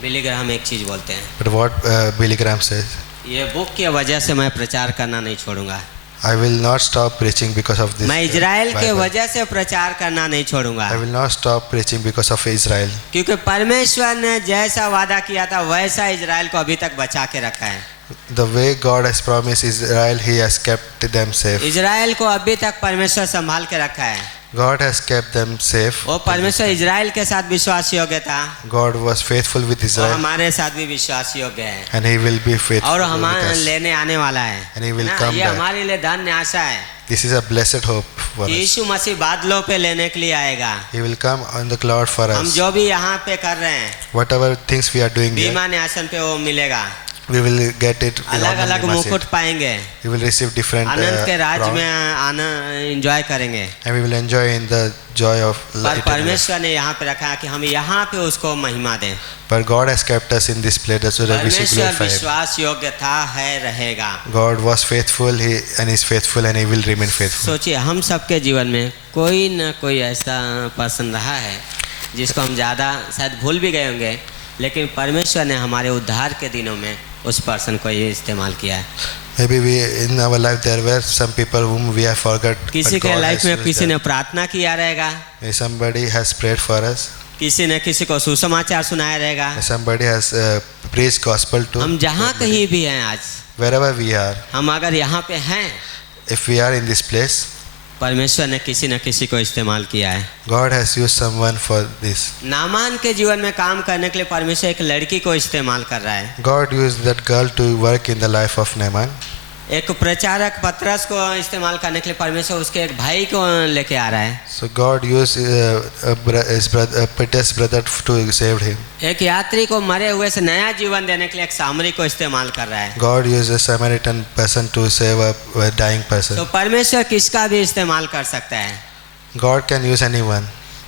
Billy Graham एक चीज बोलते हैं, But what Billy Graham says, ये बुक की वजह से मैं प्रचार करना नहीं छोड़ूंगा, I will not stop preaching because of this. मैं इजराइल के Bible. वजह से प्रचार करना नहीं छोड़ूंगा, I will not stop preaching because of Israel. क्योंकि परमेश्वर ने जैसा वादा किया था वैसा इजराइल को अभी तक बचा के रखा है। The way God has promised Israel, He has kept them safe. Israel को अभी तक परमेश्वर संभाल के रखा है। God has kept them safe. वो परमेश्वर इजराइल के साथ विश्वास योग्य था, God was faithful with वो Israel, हमारे साथ भी विश्वास योग्य है and He will be faithful और with हमारे us. लेने आने वाला है And he will ना? come ये back. हमारे लिए धन्य आशा है This is a blessed hope for कि us. यीशु मसीह बादलों पे लेने के लिए आएगा। He will come on the cloud for हम us. जो भी यहाँ पे कर रहे हैं Whatever things we are doing here, बीमा न्यासन पे वो मिलेगा। we will get it in अलग अलग Onam Nima मुकुट seat. पाएंगे, We will receive different आनंद के राज crown, में आना एंजॉय करेंगे। and we will enjoy in the joy of पर eternal life. परमेश्वर ने यहाँ पे रखा है कि हम यहाँ पे उसको महिमा दें। But God has kept us in this place so that we should परमेश्वर glorify Him. विश्वास योग्य था, है, रहेगा। God was faithful, He and is faithful, and He will remain faithful. सोचिए हम सबके जीवन में कोई न कोई ऐसा पर्सन रहा है जिसको हम ज़्यादा शायद भूल भी गए होंगे, लेकिन परमेश्वर ने हमारे उद्धार के दिनों में उस पर्सन को ये इस्तेमाल किया है। Maybe we in our life there were some people whom we have forgot. किसी but के God लाइफ has में used किसी them. ने प्रार्थना किया रहेगा, Maybe somebody has prayed for us. किसी ने किसी को सुसमाचार सुनाया रहेगा। Somebody has preached gospel to. हम जहाँ कहीं भी हैं आज, Wherever we are, हम अगर यहाँ पे हैं, if we are in this place, परमेश्वर ने किसी न किसी को इस्तेमाल किया है। God has used someone for this. Naaman के जीवन में काम करने के लिए परमेश्वर एक लड़की को इस्तेमाल कर रहा है। God used that girl to work in the life of Naaman. एक प्रचारक पतरस को इस्तेमाल करने के लिए परमेश्वर उसके एक भाई को लेके आ रहा है। So God used his brother, Peter's brother to save him. एक यात्री को मरे हुए से नया जीवन देने के लिए एक सामरी को इस्तेमाल कर रहा है। God used a Samaritan person to save a dying person. तो परमेश्वर किसका भी इस्तेमाल कर सकता है। God can use anyone.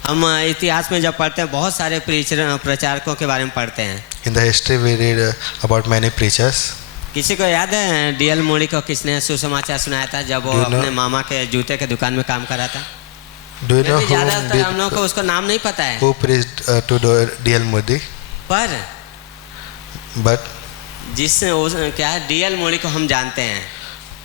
हम इतिहास में जब पढ़ते हैं बहुत सारे प्रचारकों के बारे में पढ़ते हैं। In the history we read about many preachers. किसी को याद है डीएल मोड़ी को किसने सुसमाचार सुनाया था जब वो Do you know? अपने मामा के जूते के दुकान में काम कर रहा था? Do you know ज़्यादातर हम लोगों को उसको नाम नहीं पता है, who preached to D.L. Moody? पर But जिसने क्या है डीएल मोड़ी को हम जानते हैं।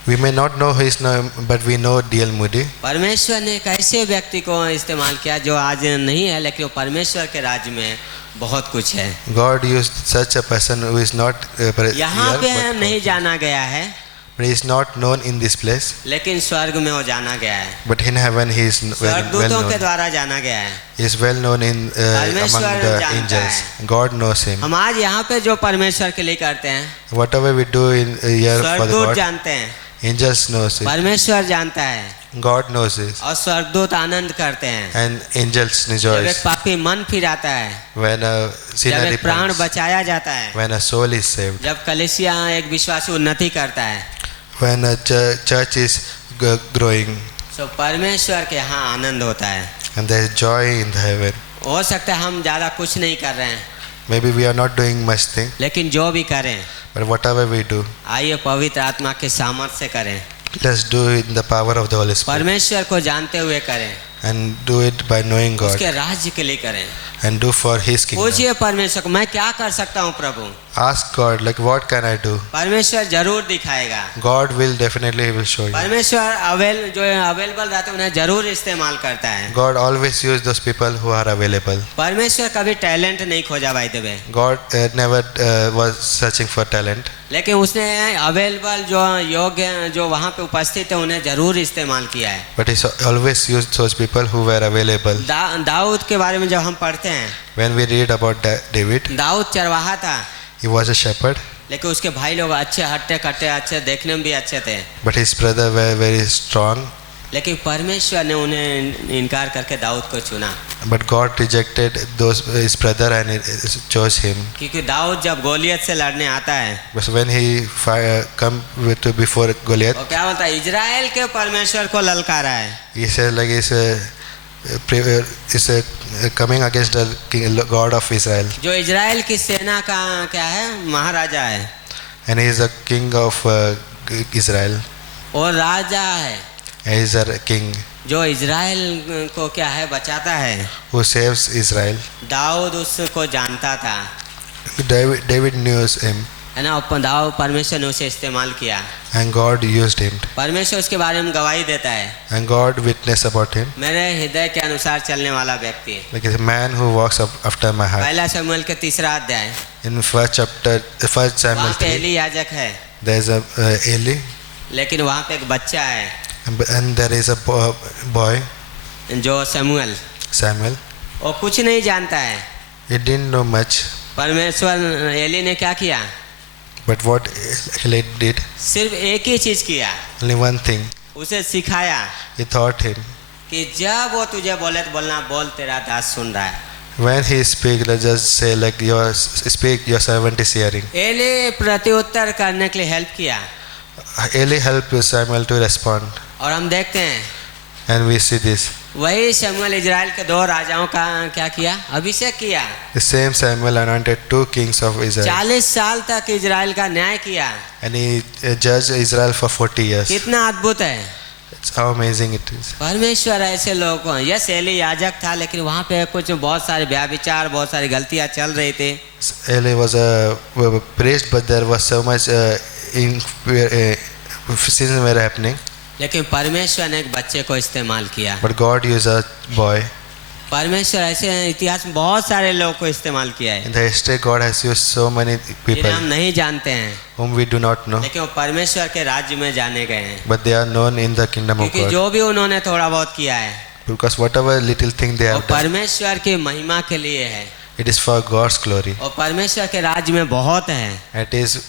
we may not know his name, but we know D.L. Moody. परमेश्वर ने एक ऐसे व्यक्ति को इस्तेमाल किया जो आज नहीं है, लेकिन वो परमेश्वर के राज्य में बहुत कुछ है। God used such a person who is not यहाँ पे here, नहीं जाना गया है, but he is not known in this place. लेकिन स्वर्ग में वो जाना गया है, But in heaven he is well स्वर्गदूतों के known. द्वारा जाना गया है। He is well known in among परमेश्वर the जानता angels. है। God knows him. हम आज यहाँ पे जो परमेश्वर के लिए करते हैं, Whatever we do in here for the स्वर्गदूत God, जानते हैं, angels knows it. परमेश्वर जानता है, God knows it. और स्वर्गदूत आनंद करते हैं। And angels जब एक rejoice पापी मन फिराता है, when a जब sinner एक प्राण repents, बचाया जाता है, when a soul is saved, जब कलीसिया एक विश्वासी उन्नति करता है, when a church is growing, तो परमेश्वर के यहाँ आनंद होता है। and there is joy in the heaven. हो सकता है हम ज़्यादा कुछ नहीं कर रहे हैं, Maybe we are not doing much thing, लेकिन जो भी करें but whatever we do, आइए पवित्र आत्मा के सामर्थ्य से करें, let's do it in the power of the Holy Spirit, परमेश्वर को जानते हुए करें, and do it by knowing God, उसके राज्य के लिए करें। and do for His kingdom. पूछिए परमेश्वर को, मैं क्या कर सकता हूँ प्रभु? Ask God, like, what can I do? परमेश्वर जरूर दिखाएगा। God will definitely will show you. परमेश्वर जो अवेलेबल रहते हैं उन्हें जरूर इस्तेमाल करता है। God always use those people who are available. परमेश्वर कभी टैलेंट नहीं खोजा भाई देवे, God never was searching for talent, लेकिन उसने अवेलेबल जो योग्य जो वहाँ पे उपस्थित है उन्हें जरूर इस्तेमाल किया है। but He always used those people who were available. Dawood के बारे में जब हम पढ़ते हैं, When we read about David, Dawood चरवाहा था, he was a shepherd, लेकिन उसके भाई लोग अच्छे हट्टे कट्टे अच्छे देखने में भी अच्छे थे, but his brother were very strong. लेकिन परमेश्वर ने उन्हें इनकार करके दाऊद को चुना, But God rejected his brother and chose him. क्योंकि दाऊद जब गोलियत से लड़ने आता है, But when he come before Goliath, वो क्या बोलता है? इजराइल के परमेश्वर को ललकारा है। he said like is coming against the God of Israel, जो इजराइल की सेना का क्या है? महाराजा है, and he is a king of Israel. और राजा है He is a king जो इजराइल को क्या है बचाता है। who saves Israel. दाऊद उसको जानता था, David knew him, है ना। दाऊद परमेश्वर ने उसे इस्तेमाल किया, and God used him, परमेश्वर उसके बारे में गवाही देता है, and God witnessed about him, मेरे हृदय के अनुसार चलने वाला व्यक्ति। like a man who walks after my heart. पहला शमूएल के 3 अध्याय, In first Samuel वहाँ पे 3, एली याजक है, there is a Eli, लेकिन वहाँ पे एक बच्चा है and there is a boy जो शमूएल, Samuel. वो कुछ नहीं जानता है। He didn't know much, परमेश्वर एली ने क्या किया? but what Eli did, सिर्फ एक ही चीज किया, only one thing. उसे सिखाया He taught him कि जब वो तुझे बोले तो बोलना, बोल तेरा दास सुन रहा है। When he speak, let's just say like speak, your servant is hearing. Eli प्रत्युत्तर करने के लिए हेल्प किया Eli helped Samuel to respond, और हम देखते हैं and we see this. वही शमूएल इजराइल के 2 राजाओं का क्या किया, अभिषेक किया। The same Samuel anointed 2 kings of Israel, 40 साल तक इजराइल का न्याय किया। and he judged Israel for 40 years. कितना अद्भुत है। It's how amazing it is. परमेश्वर ऐसे लोगों को, यस एली याजक था लेकिन वहाँ पे कुछ बहुत सारे व्याभिचार, बहुत सारी गलतियाँ चल रही थी। Eli was a priest, but there was so much sins were happening. लेकिन परमेश्वर ने एक बच्चे को इस्तेमाल किया। But God used a boy. परमेश्वर ऐसे इतिहास में बहुत सारे लोगों को इस्तेमाल किया है In the history, God has used so many people जिन्हें हम नहीं जानते हैं, whom we do not know, लेकिन वो परमेश्वर के राज्य में जाने गए हैं। but they are known in the kingdom of क्योंकि God. जो भी उन्होंने थोड़ा बहुत किया है Because whatever little thing they वो have done, परमेश्वर की महिमा के लिए है it is for God's glory. और परमेश्वर के राज्य में बहुत है, It is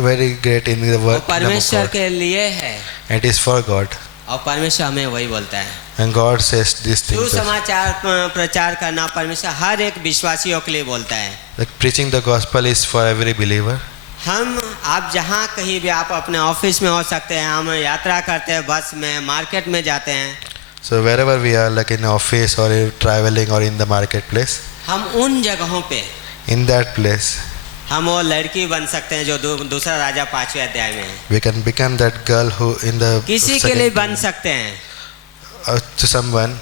very great in the वो work kingdom of परमेश्वर God. के लिए है It is for God. और परमेश्वर हमें वही बोलता है। And God says these things. सुसमाचार प्रचार करना परमेश्वर हर एक विश्वासियों के लिए बोलता है। Like preaching the gospel is for every believer. हम आप जहाँ कहीं भी, आप अपने ऑफिस में हो सकते हैं, हम यात्रा करते हैं बस में, मार्केट में जाते हैं, So wherever we are, like in office or in traveling or in the marketplace, हम उन जगहों पे in that place, हम वो लड़की बन सकते हैं जो दूसरा राजा 5वें अध्याय में है। we can become that girl who in the किसी के लिए बन सकते हैं, to someone,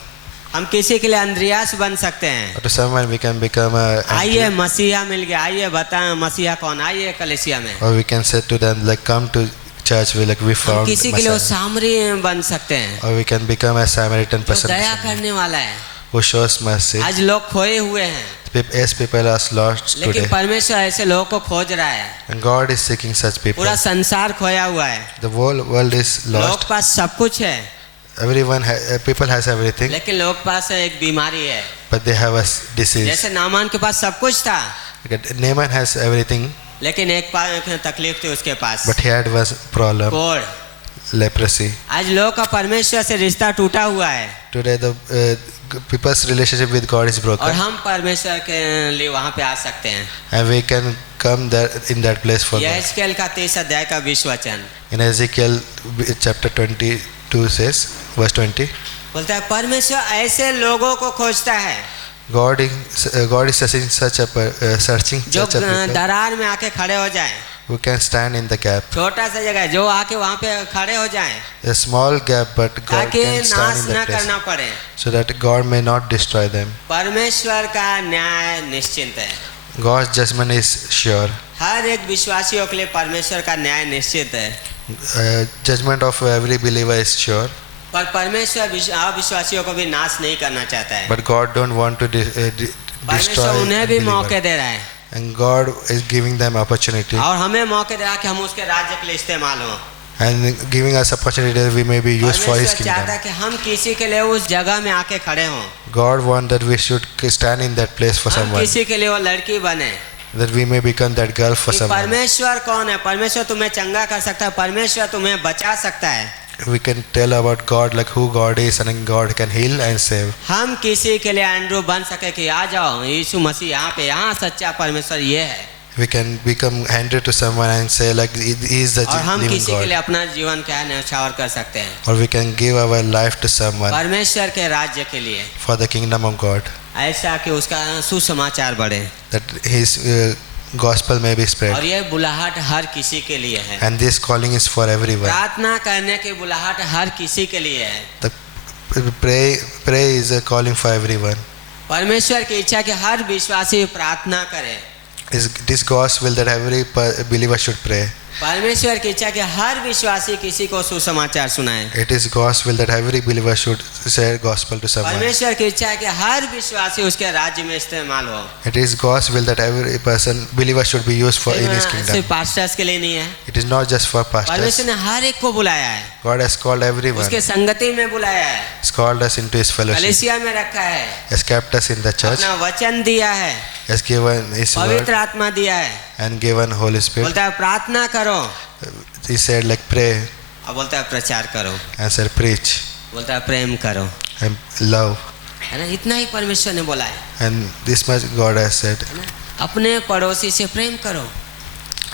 हम किसी के लिए अंद्रियास बन सकते हैं। or to someone we can become a, आइए मसीहा मिल गया, आइए बताएं मसीहा कौन, आइए कलीसिया में। or we can say to them like come to church, we हम found किसी के लिए वो Messiah. सामरी बन सकते हैं Or we can become a Samaritan जो person दया करने वाला है। who shows mercy. आज लोग खोए हुए हैं As people are lost लेकिन today, परमेश्वर ऐसे लोगों को खोज रहा है। and God is seeking such people. पूरा संसार खोया हुआ है, The whole world is लोग lost. पास सब कुछ है Everyone, people has everything, लेकिन लोग पास एक बीमारी है। but they have a disease. जैसे नामान के पास सब कुछ था Naaman has everything, लेकिन एक तकलीफ थी उसके पास, but he had one problem, कोढ़। leprosy. आज लोग का परमेश्वर से रिश्ता टूटा हुआ है Today the people's relationship with God is और broken, हम परमेश्वर के लिए वहाँ पे आ सकते हैं। and we can come there in that place for यह God. एजकेल का 30 अध्याय का 20 वचन In Ezekiel chapter 22 says, verse 20, बोलता है परमेश्वर ऐसे लोगों को खोजता है God is searching जो such a people दरार में आके खड़े हो जाएं। who can stand in the gap. छोटा सा जगह है जो आके वहाँ पे खड़े हो जाएं A small gap, but God ताकि can stand नाश in न that place, करना पड़े। so that God may not destroy them. परमेश्वर का न्याय निश्चित है, God's judgment is sure. हर एक विश्वासियों के लिए परमेश्वर का न्याय निश्चित है। Judgment of every believer is sure, पर परमेश्वर अविश्वासियों को भी नाश नहीं करना चाहता है। but God don't want to परमेश्वर destroy उन्हें भी मौके believer. दे रहा है And God is giving them opportunity और हमें मौके दे रहा है कि हम उसके राज्य के लिए इस्तेमाल हों। and giving us opportunity that we may be used for His परमेश्वर चाहता kingdom. है कि हम किसी के लिए उस जगह में आके खड़े हों, God wants that we should stand in that place for हम someone, किसी के लिए वो लड़की बने। that we may become that girl for कि someone. परमेश्वर कौन है, परमेश्वर तुम्हें चंगा कर सकता है, परमेश्वर तुम्हें बचा सकता है। We can tell about God, like who God is, and God can heal and save. हम किसी के लिए एंड्रू बन सके कि आ जाओ यीशु मसीह यहाँ पे, यहाँ सच्चा परमेश्वर ये है। We can become Andrew to someone and say like He is the और हम living किसी के लिए God. अपना जीवन क्या न्यौछावर कर सकते हैं Or we can give our life to someone परमेश्वर के राज्य के लिए, for the kingdom of God, ऐसा कि उसका सुसमाचार बढ़े। that His gospel may be और spread. ये बुलाहट हर किसी के लिए है, And this calling is for everyone. प्रार्थना करने की बुलाहट हर किसी के लिए है। The pray is a calling for everyone. परमेश्वर की इच्छा कि हर विश्वासी प्रार्थना करे। Is this gospel that every believer should pray. परमेश्वर की इच्छा कि हर विश्वासी किसी को सुसमाचार सुनाए। It is gospel that every believer should share gospel to someone. परमेश्वर की इच्छा है कि हर विश्वासी उसके राज्य में इस्तेमाल हो। It is gospel that every believer should be used for in His kingdom. सिर्फ पास्टर्स के लिए नहीं है, It is not just for pastors. परमेश्वर ने हर एक को बुलाया है, God has called everyone. उसके संगति में बुलाया है, He's called us into His fellowship. कलीसिया में रखा है, Has kept us in the church. अपना वचन दिया है, Has given His word पवित्र आत्मा दिया है। and given Holy Spirit. बोलता है प्रार्थना करो He said like pray और बोलता है प्रचार करो, and said preach बोलता है प्रेम करो। and love. है ना, इतना ही परमेश्वर ने बोला है, And this much God has said. है ना। अपने पड़ोसी से प्रेम करो,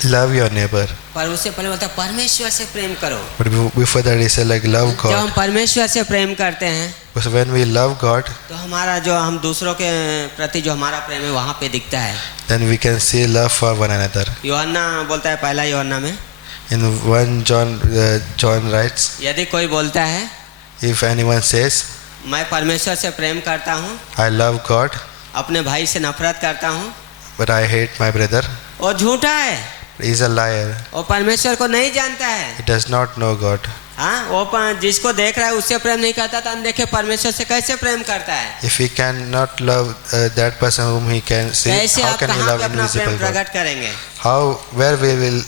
Love your neighbor. पर उससे पहले बोलता है परमेश्वर से प्रेम करो। But before that he said like love जब हम God. परमेश्वर से प्रेम करते हैं Because when we love God, तो हमारा जो हम दूसरों के प्रति जो हमारा प्रेम है वहाँ पे दिखता है। then we can see love for one another. यूहन्ना बोलता है पहला यूहन्ना में, In 1 John, John writes, यदि कोई बोलता है if anyone says, मैं परमेश्वर से प्रेम करता हूँ, I love God, अपने भाई से नफरत करता हूँ, but I hate my brother, वो झूठा है, he is a liar. वो परमेश्वर को नहीं जानता है। He does not know God. हाँ, वो जिसको देख रहा है उससे प्रेम नहीं करता तो अनदेखे परमेश्वर से कैसे प्रेम करता है? If he cannot love that person whom he can see, कैसे how आप can he कहाँ love पे अपना invisible प्रेम God? प्रकट करेंगे? Where we will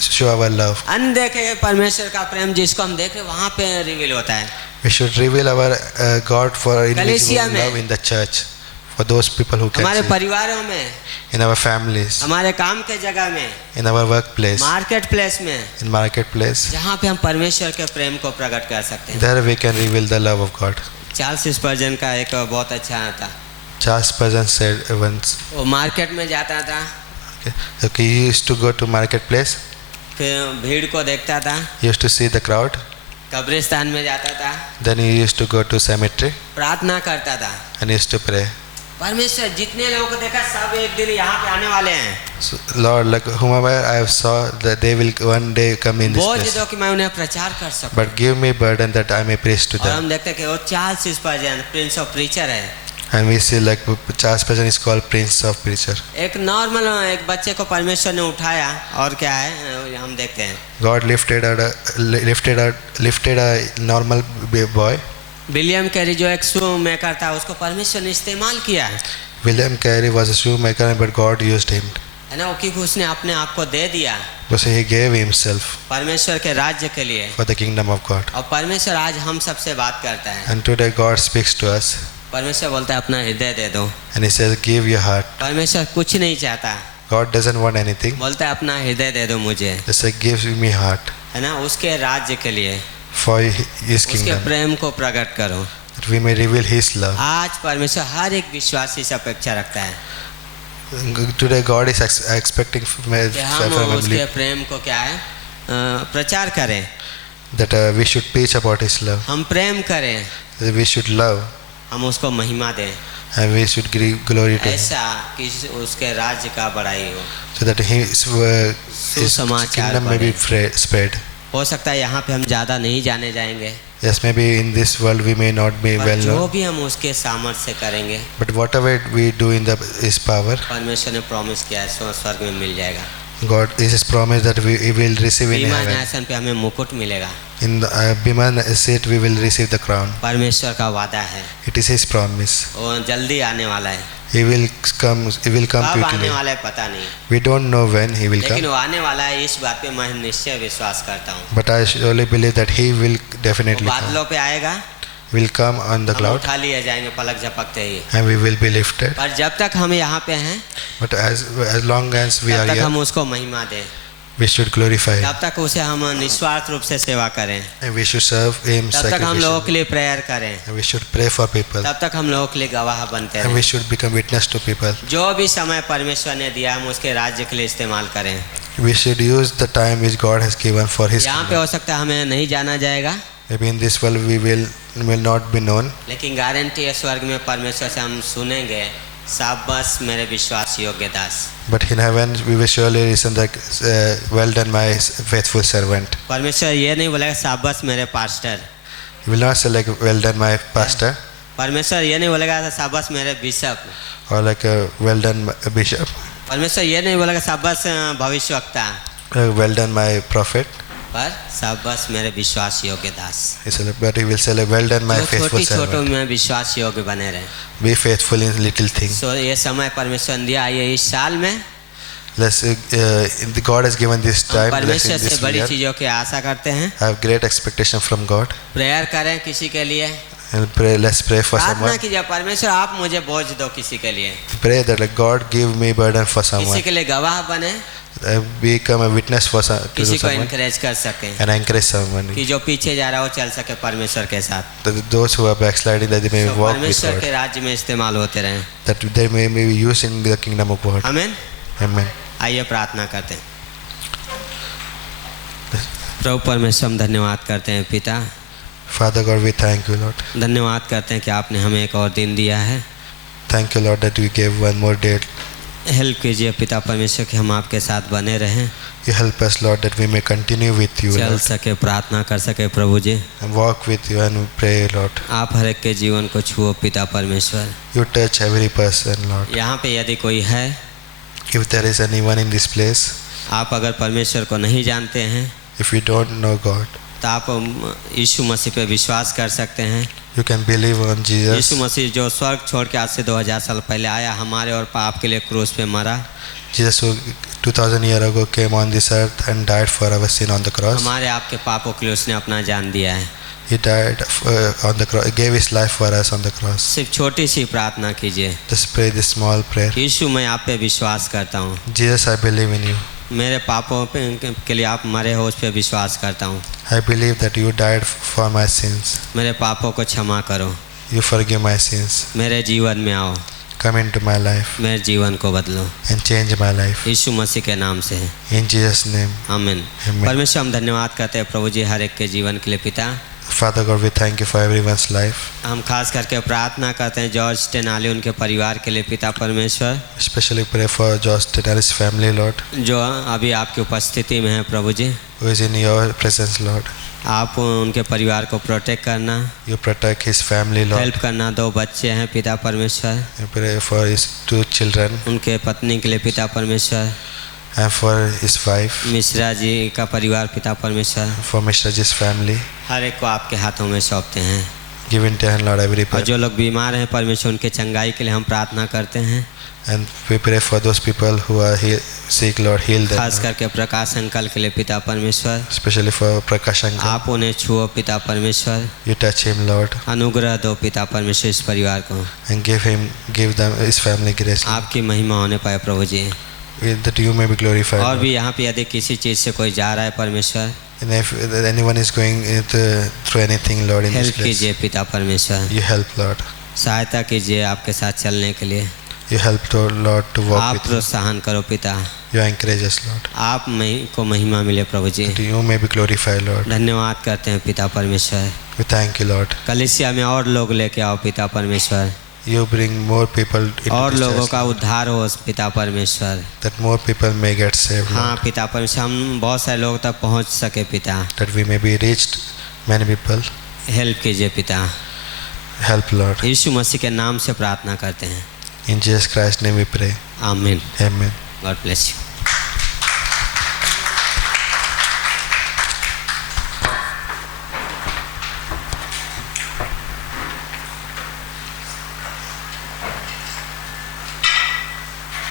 show our love? अनदेखे परमेश्वर का प्रेम जिसको हम देख रहे हैं वहाँ पे रिवील होता है। We should reveal our God for कलीसिया invisible में, love in the church, for those people who हमारे can see, परिवारों में, in our families, हमारे काम के जगह में, in our workplace, market place में, in marketplace. जहाँ पे हम परमेश्वर के प्रेम को प्रकट कर सकते हैं। There we can reveal the love of God. Charles Spurgeon का एक बहुत अच्छा था, Charles Spurgeon said once, वो मार्केट में जाता था, okay, he used to go to marketplace, फिर भीड़ को देखता था, he used to see the crowd, कब्रिस्तान में जाता था, then he used to go to cemetery प्रार्थना करता था, and he used to pray. परमेश्वर जितने लोगों को देखा सब एक दिन यहाँ पे आने वाले हैं, So, Lord, like whomever I have saw, that they will one day come in this बोझ place. दो कि मैं उन्हें प्रचार कर सकूं। But give me burden that I may preach to और them. हम देखते हैं कि वो चार्ल्स स्पर्जन प्रिंस ऑफ प्रीचर है। And we see like Charles Spurgeon is called Prince of Preacher. एक नॉर्मल एक बच्चे को परमेश्वर ने उठाया और क्या है हम देखते हैं, God lifted a normal boy. William Carey जो एक शू मेकर था उसको परमेश्वर ने इस्तेमाल किया है William Carey was a shoemaker, but God used him. है ना, क्योंकि उसने अपने आप को दे दिया Because he gave himself परमेश्वर के राज्य के लिए। for the kingdom of God. और परमेश्वर आज हम सबसे बात करता है, And today God speaks to us परमेश्वर बोलता है अपना हृदय दे दो। and he says, give your heart. परमेश्वर कुछ नहीं चाहता, God doesn't want anything. बोलता है अपना हृदय दे दो मुझे, He says, give me heart है ना, उसके राज्य के लिए, for his उसके kingdom, प्रेम को प्रकट करो। that we may reveal his love. आज परमेश्वर हर एक विश्वासी से अपेक्षा रखता है Today God is expecting from कि हम a उसके believer प्रेम को क्या है प्रचार करें, that we should preach about his love. हम प्रेम करें, That we should love हम उसको महिमा दें, and we should give glory to him, ऐसा कि उसके राज्य का बड़ाई हो। so that his सुसमाचार kingdom may be spread. हो सकता है यहाँ पे हम ज़्यादा नहीं जाने जाएंगे, Yes, maybe in this world we may not be पर well जो known, भी हम उसके सामर्थ्य से करेंगे, but whatever we do in his power, परमेश्वर ने प्रॉमिस किया है स्वर्ग में मिल जाएगा। God is his promise that we will receive in बीमा heaven. न्यासन पे हमें मुकुट मिलेगा, In the Bhiman seat we will receive the crown. परमेश्वर का वादा है, It is his promise. वो जल्दी आने वाला है। He will come कब आने quickly. वाला है पता नहीं, We don't know when he will लेकिन come, वो आने वाला है, इस बात पे मैं निश्चय विश्वास करता हूँ। but I surely believe that he will वो definitely come. बादलों पे आएगा, He will come on the हम cloud उठा लिए जाएंगे पलक झपकते ही। and we will be lifted. पर जब तक हम यहाँ पे हैं But as long as we तब are तक here, हम उसको महिमा दें, we should glorify him तब तक उसे हम निस्वार्थ रूप से सेवा करें, and we should serve him तब तक हम लोगों के sacrificially. लिए प्रेयर करें, And we should pray for people तब तक हम लोगों के लिए गवाह बनते and रहें। we should become witness to people. जो भी समय परमेश्वर ने दिया हम उसके राज्य के लिए इस्तेमाल करें। We should use the time which God has given for his यहाँ पे kingdom. हो सकता है हमें नहीं जाना जाएगा, Maybe in this world we will not be known, लेकिन गारंटी है स्वर्ग में परमेश्वर से हम सुनेंगे, शाबाश मेरे विश्वास योग्य दास। but in heaven we will surely listen that well done my faithful servant. परमेश्वर ये नहीं बोलेगा शाबाश मेरे pastor, He will not say like well done my pastor परमेश्वर ये नहीं बोलेगा शाबाश मेरे bishop, or like well done my bishop, परमेश्वर ये नहीं बोलेगा शाबाश भविष्यवक्ता, well done my prophet. पर शाबाश मेरे विश्वास योग्य दास। But he will say like well done my जो faithful छोटी छोटों servant. में विश्वास योग्य बने रहे। Be faithful in little things. सो ये समय परमेश्वर ने दिया, ये इस साल में Let's God has given this हम time. Let's परमेश्वर in से this बड़ी year. चीज़ों की आशा करते हैं। I have great expectation from God. Prayer करें किसी के लिए, And pray. Let's pray for प्रार्थना someone. कीजिए परमेश्वर आप मुझे बोझ दो किसी के लिए, Pray that like God give me burden for किसी someone. के लिए गवाह बने, become a witness for to किसी को someone इनकरेज कर सकें and encourage someone. कि जो पीछे जा रहा है वो चल सके परमेश्वर के साथ, That those who are backsliding, that they may तो walk with परमेश्वर God, के राज्य में इस्तेमाल होते रहें। that they may be used in the kingdom of God. आमीन। Amen. आइए प्रार्थना करते हैं। प्रभु परमेश्वर हम धन्यवाद करते हैं पिता, Father God, we thank you, Lord. धन्यवाद करते हैं कि आपने हमें एक और दिन दिया है। Thank you, Lord, that you gave one more day. Help कीजिए पिता परमेश्वर कि हम आपके साथ बने रहें, You help us, Lord, that we may continue with you, चल Lord, सके, प्रार्थना कर सके प्रभु जी। and walk with you and pray, Lord. आप हर एक के जीवन को छुओ पिता परमेश्वर। You touch every person, Lord. यहाँ पे यदि कोई है, If there is anyone in this place, आप अगर परमेश्वर को नहीं जानते हैं if you don't know God, तो आप यीशु मसीह पे विश्वास कर सकते हैं। you can believe on Yeshu Jesus. मसीह जो स्वर्ग छोड़ के आज से 2000 साल पहले आया, हमारे और पाप के लिए क्रूस पे मरा, Jesus who 2000 years ago came on this earth and died for our sin on the cross. हमारे आपके पापों के लिए उसने अपना जान दिया है। He died on the cross. He gave his life for us on the cross. सिर्फ छोटी सी प्रार्थना कीजिए। Just pray this small prayer. यीशु मैं आप पे विश्वास करता हूँ, Jesus, I believe in you. मेरे पापों के लिए आप मरे हो, उस पर विश्वास करता हूँ। I believe that you died for my sins. मेरे पापों को क्षमा करो, You forgive my sins. मेरे जीवन में आओ, Come into my life मेरे जीवन को बदलो, and change my life. यीशु मसीह के नाम से, In Jesus' name. आमीन। Amen. परमेश्वर हम धन्यवाद करते हैं प्रभु जी हर एक के जीवन के लिए पिता। Father God, we thank you for everyone's life. हम खास करके प्रार्थना करते हैं जॉर्ज टेनाली उनके परिवार के लिए पिता परमेश्वर, Especially pray for Josh Tenalis family, Lord, जो अभी आपकी उपस्थिति में है प्रभु जी। who is in your presence, Lord. आप उनके परिवार को प्रोटेक्ट करना, You protect his family, Lord. Help करना। 2 बच्चे हैं पिता परमेश्वर, You pray for his 2 children उनके पत्नी के लिए पिता परमेश्वर, and for his wife, Mishra ji का परिवार पिता परमेश्वर, for Mr. Ji's family. हर एक को आपके हाथों में सौंपते हैं। Give into hand, Lord, every और person. जो लोग बीमार हैं परमेश्वर उनके चंगाई के लिए हम प्रार्थना करते हैं। And we pray for those people who are sick, Lord, heal them. खास Lord. करके प्रकाश अंकल के लिए पिता परमेश्वर, Especially for Prakash Uncle. आप उन्हें छुओ पिता परमेश्वर, You touch him, Lord, अनुग्रह दो पिता परमेश्वर इस परिवार को, and give them his family grace. आपकी महिमा होने पाए प्रभु जी। That you may be glorified. और Lord. भी यहाँ पे यदि किसी चीज़ से कोई जा रहा है परमेश्वर, And if anyone is going through anything, Lord, in this help place, कीजिए पिता परमेश्वर, you help, Lord. सहायता कीजिए आपके साथ चलने के लिए। You help, Lord, to walk आप with you. प्रोत्साहन करो पिता, You encourage us, Lord. आप को महिमा मिले प्रभु जी। That you may be glorified, Lord. धन्यवाद करते हैं पिता परमेश्वर। We thank you, Lord. कलीसिया में और लोग लेके आओ पिता परमेश्वर, You bring more people into और this लोगों church, का उद्धार हो पिता परमेश्वर। that more people may get saved, हाँ Lord. पिता परमेश्वर, हम बहुत सारे लोगों तक पहुँच सके पिता, That we may be reached many people. Help कीजिए पिता। Help, Lord. यीशु मसीह के नाम से प्रार्थना करते हैं, In Jesus Christ's name we pray. आमीन। Amen. God bless you.